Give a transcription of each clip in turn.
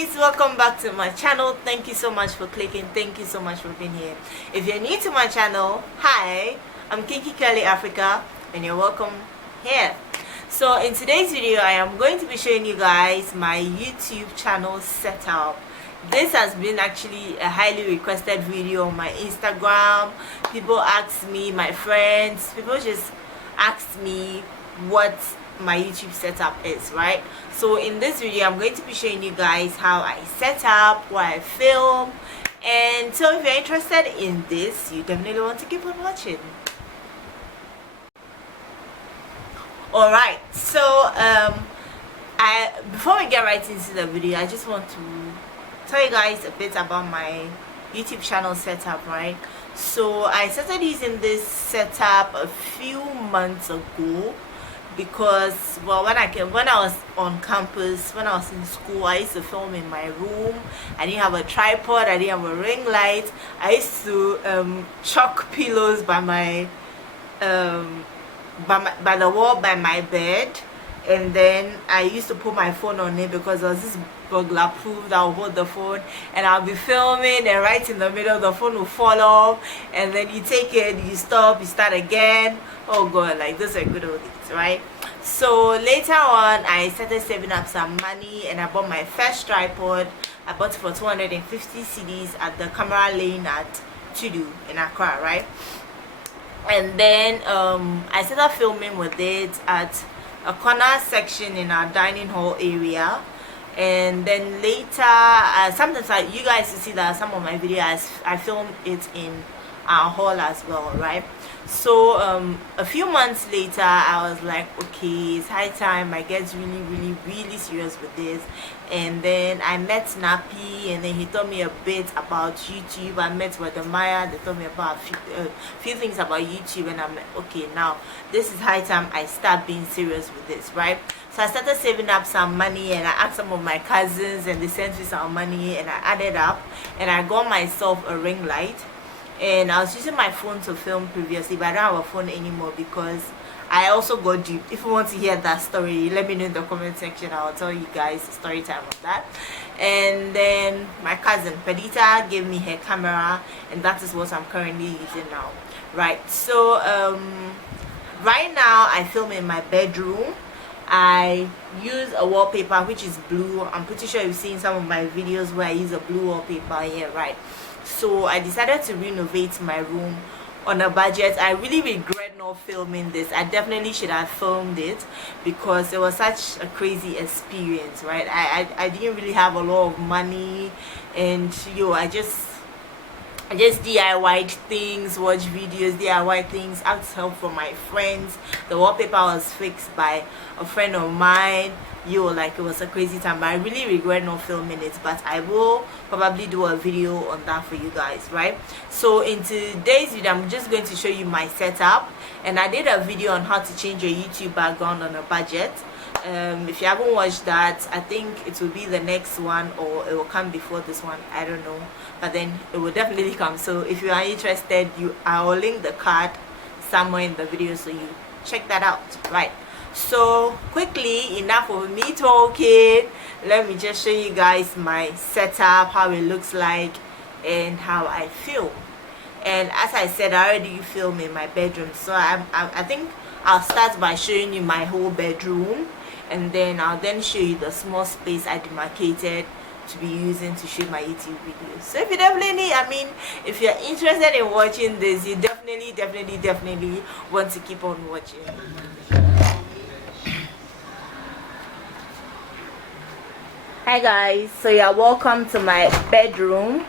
guys, welcome back to my channel. Thank you so much for clicking. Thank you so much for being here. If you're new to my channel, hi, I'm KinkyCurly Africa and you're welcome here. So in today's video I am going to be showing you guys my YouTube channel setup. This has been actually a highly requested video on my Instagram. People ask me, my friends, people just ask me what my YouTube setup is, right? So in this video I'm going to be showing you guys how I set up, what I film, and so if you're interested in this, you definitely want to keep on watching. Alright, so before we get right into the video, I just want to tell you guys a bit about my YouTube channel setup, right? So I started using this setup a few months ago because, well, when I was on campus, when I was in school, I used to film in my room. I didn't have a tripod, I didn't have a ring light. I used to chalk pillows by my by the wall by my bed, and then I used to put my phone on it because there was this burglar proof that will hold the phone, and I'll be filming and right in the middle the phone will fall off, and then you take it, you stop, you start again. Oh god, like those are good old days, right? So later on I started saving up some money and I bought my first tripod. I bought it for 250 cedis at the camera lane at Tudu in Accra, right? And then I started filming with it at a corner section in our dining hall area. And then later sometimes you guys will see that some of my videos I filmed it in our hall as well, right? So a few months later I was like, okay, it's high time I get really serious with this. And then I met Nappy, and then he told me a bit about YouTube. I met with the Maya, they told me about a few things about YouTube, and I'm like, okay, now this is high time I start being serious with this, right? So I started saving up some money, and I asked some of my cousins and they sent me some money, and I added up and I got myself a ring light. And I was using my phone to film previously, but I don't have a phone anymore because I also got duped. If you want to hear that story, let me know in the comment section. I'll tell you guys the story time of that. And then my cousin Pedita gave me her camera, and that is what I'm currently using now, right? So right now I film in my bedroom. I use a wallpaper which is blue. I'm pretty sure you've seen some of my videos where I use a blue wallpaper here, right? So I decided to renovate my room on a budget. I really regret not filming this. I definitely should have filmed it because it was such a crazy experience, right? I didn't really have a lot of money, and I just DIY'd things, watched videos, DIY things, asked help from my friends. The wallpaper was fixed by a friend of mine. Like it was a crazy time, but I really regret not filming it, but I will probably do a video on that for you guys, right? So in today's video I'm just going to show you my setup, and I did a video on how to change your YouTube background on a budget. If you haven't watched that, I think it will be the next one, or it will come before this one, I don't know, but then it will definitely come. So if you are interested, I will link the card somewhere in the video so you check that out, right? So quickly, enough of me talking, let me just show you guys my setup, how it looks like and how I film. And as I said, I already film in my bedroom, so I think I'll start by showing you my whole bedroom, and then I'll then show you the small space I demarcated to be using to shoot my YouTube videos. So if you if you're interested in watching this, you definitely want to keep on watching. Hi guys, so you're welcome to my bedroom.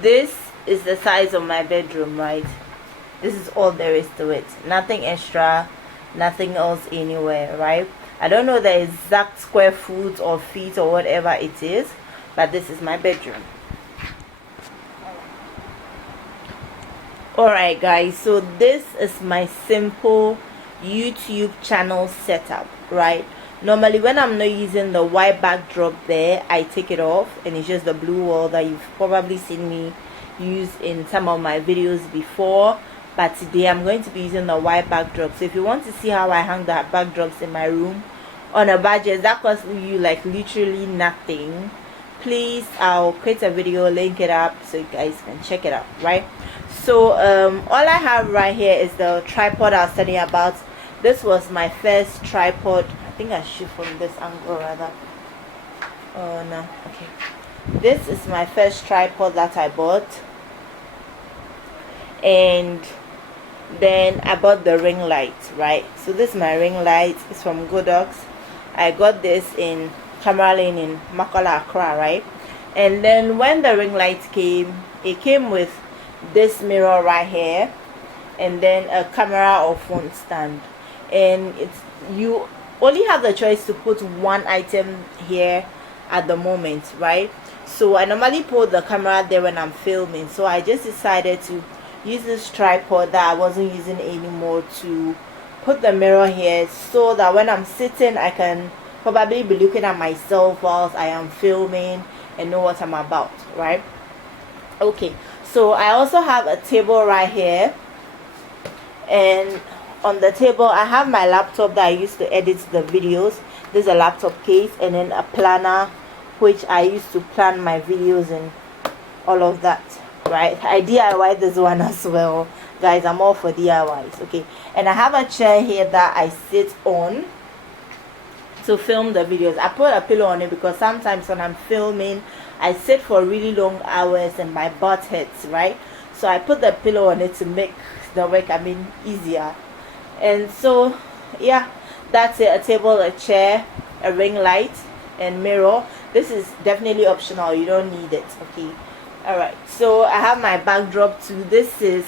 This is the size of my bedroom, right? This is all there is to it. Nothing extra, nothing else anywhere, right? I don't know the exact square foot or feet or whatever it is, but this is my bedroom. Alright guys, so this is my simple YouTube channel setup, right? Normally when I'm not using the white backdrop there, I take it off and it's just the blue wall that you've probably seen me use in some of my videos before. But today I'm going to be using the white backdrop. So if you want to see how I hang the backdrops in my room on a budget that costs you like literally nothing, please, I'll create a video, link it up so you guys can check it out, right? So all I have right here is the tripod I was telling you about. This was my first tripod. I think I shoot from this angle rather. Oh no, okay. This is my first tripod that I bought, and then I bought the ring light, right? So this is my ring light. It's from Godox. I got this in Camera Lane in Makola, Accra, right? And then when the ring light came, it came with this mirror right here, and then a camera or phone stand. And it's, you only have the choice to put one item here at the moment, right? So I normally put the camera there when I'm filming, so I just decided to use this tripod that I wasn't using anymore to put the mirror here, so that when I'm sitting I can probably be looking at myself whilst I am filming and know what I'm about, right? Okay, so I also have a table right here, and on the table I have my laptop that I used to edit the videos. This is a laptop case, and then a planner which I used to plan my videos and all of that, right? I DIY this one as well, guys. I'm all for DIYs. Okay, and I have a chair here that I sit on to film the videos. I put a pillow on it because sometimes when I'm filming I sit for really long hours and my butt hurts, right? So I put the pillow on it to make the work, easier. And so yeah, that's it. A table, a chair, a ring light, and mirror. This is definitely optional, you don't need it. Okay, all right. So I have my backdrop too. This is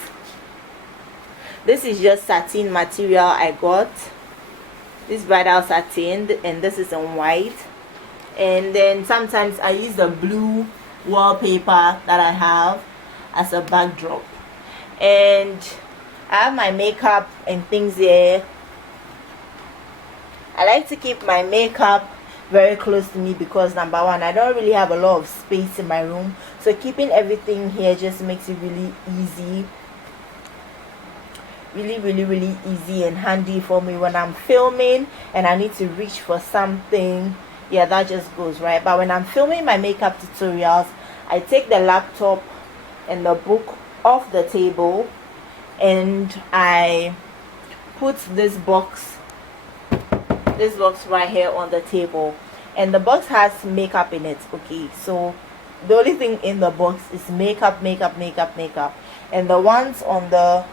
just satin material I got. This bridal satin, and this is in white. And then sometimes I use the blue wallpaper that I have as a backdrop. And I have my makeup and things here. I like to keep my makeup very close to me because number one, I don't really have a lot of space in my room, so keeping everything here just makes it really easy, really easy and handy for me when I'm filming and I need to reach for something. Yeah, that just goes right. But when I'm filming my makeup tutorials, I take the laptop and the book off the table, and I put this box right here on the table, and the box has makeup in it. Okay, so the only thing in the box is makeup, and the ones in the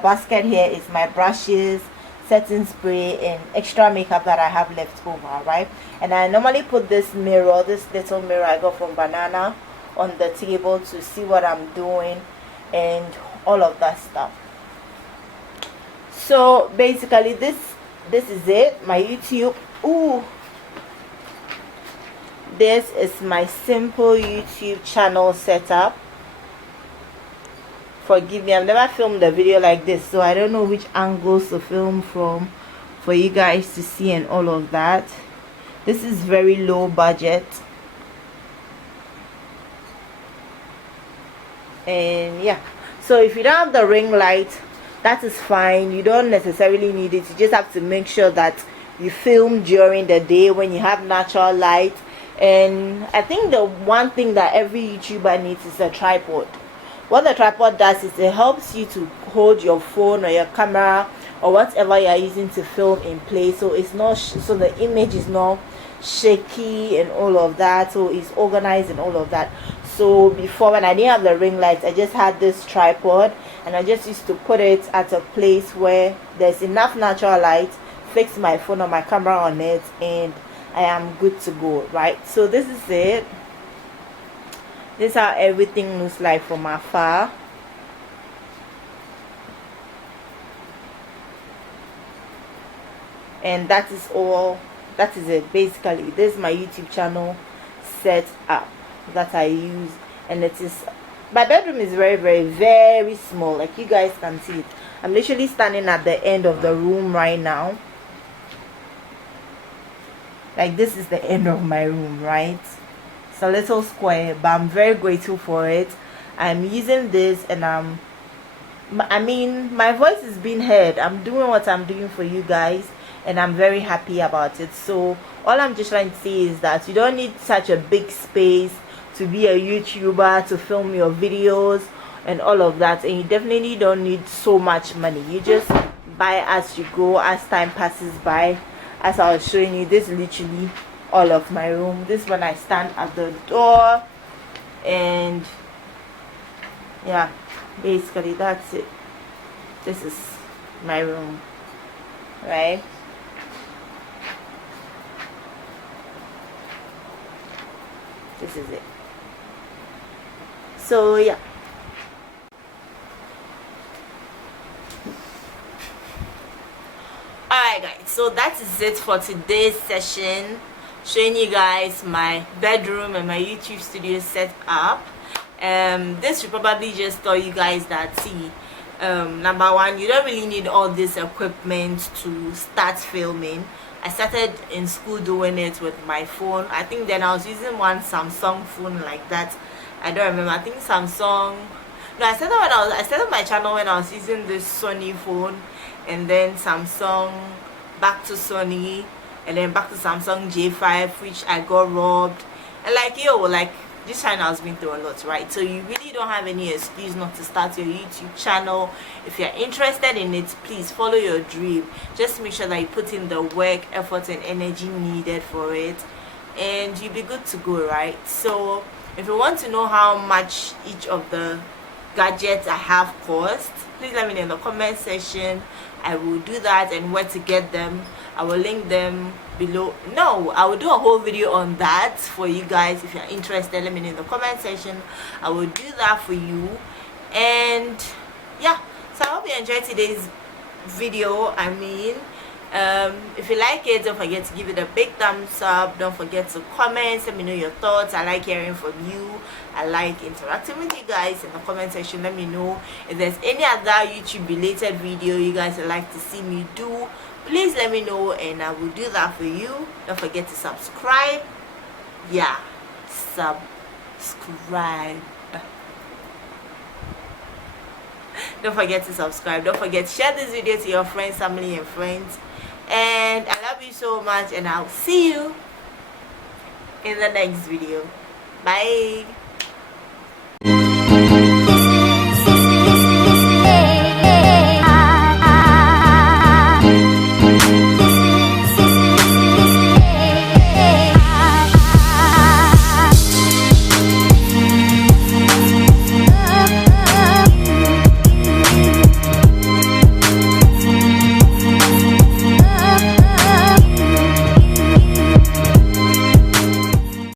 basket here is my brushes, setting spray, and extra makeup that I have left over, right? And I normally put this mirror, this little mirror I got from Banana, on the table to see what I'm doing and all of that stuff. So basically this is it, my YouTube. Ooh, this is my simple YouTube channel setup. Forgive me, I've never filmed a video like this, so I don't know which angles to film from for you guys to see and all of that. This is very low budget, and yeah, so if you don't have the ring light, that is fine. You don't necessarily need it. You just have to make sure that you film during the day when you have natural light. And I think the one thing that every YouTuber needs is a tripod. What the tripod does is it helps you to hold your phone or your camera or whatever you are using to film in place, so it's not so the image is not shaky and all of that, so it's organized and all of that. So before, when I didn't have the ring lights, I just had this tripod, and I just used to put it at a place where there's enough natural light, fix my phone or my camera on it, and I am good to go, right? So this is it. This is how everything looks like from afar. And that is all. That is it basically. This is my YouTube channel set up that I use, and it is, my bedroom is very small, like you guys can see it. I'm literally standing at the end of the room right now. Like, this is the end of my room, right? It's a little square, but I'm very grateful for it. I'm using this, and my voice is being heard. I'm doing what I'm doing for you guys, and I'm very happy about it. So all I'm just trying to say is that you don't need such a big space to be a YouTuber, to film your videos and all of that. And you definitely don't need so much money. You just buy as you go, as time passes by. As I was showing you, this is literally all of my room. This one I stand at the door, and yeah, basically that's it. This is my room, right? This is it. So yeah, alright guys, so that is it for today's session, showing you guys my bedroom and my YouTube studio set up. This should probably just tell you guys that, see, number one, you don't really need all this equipment to start filming. I started in school doing it with my phone. I think then I was using one Samsung phone like that. I don't remember. I think Samsung. No, I started my channel when I was using this Sony phone, and then Samsung, back to Sony, and then back to Samsung J5, which I got robbed. And like, yo, like, this channel has been through a lot, right? So you really don't have any excuse not to start your YouTube channel. If you're interested in it, please follow your dream. Just make sure that you put in the work, effort and energy needed for it, and you'll be good to go, right? So if you want to know how much each of the gadgets I have cost, please let me know in the comment section. I will do that, and where to get them, I will link them below. No, I will do a whole video on that for you guys. If you're interested, let me know in the comment section. I will do that for you. And yeah, so I hope you enjoyed today's video. I mean, if you like it, don't forget to give it a big thumbs up. Don't forget to comment, let me know your thoughts. I like hearing from you. I like interacting with you guys in the comment section. Let me know if there's any other YouTube related video you guys would like to see me do. Please let me know, and I will do that for you. Don't forget to subscribe. Yeah, subscribe. Don't forget to subscribe. Don't forget to share this video to your friends, family and friends. And I love you so much, and I'll see you in the next video. Bye.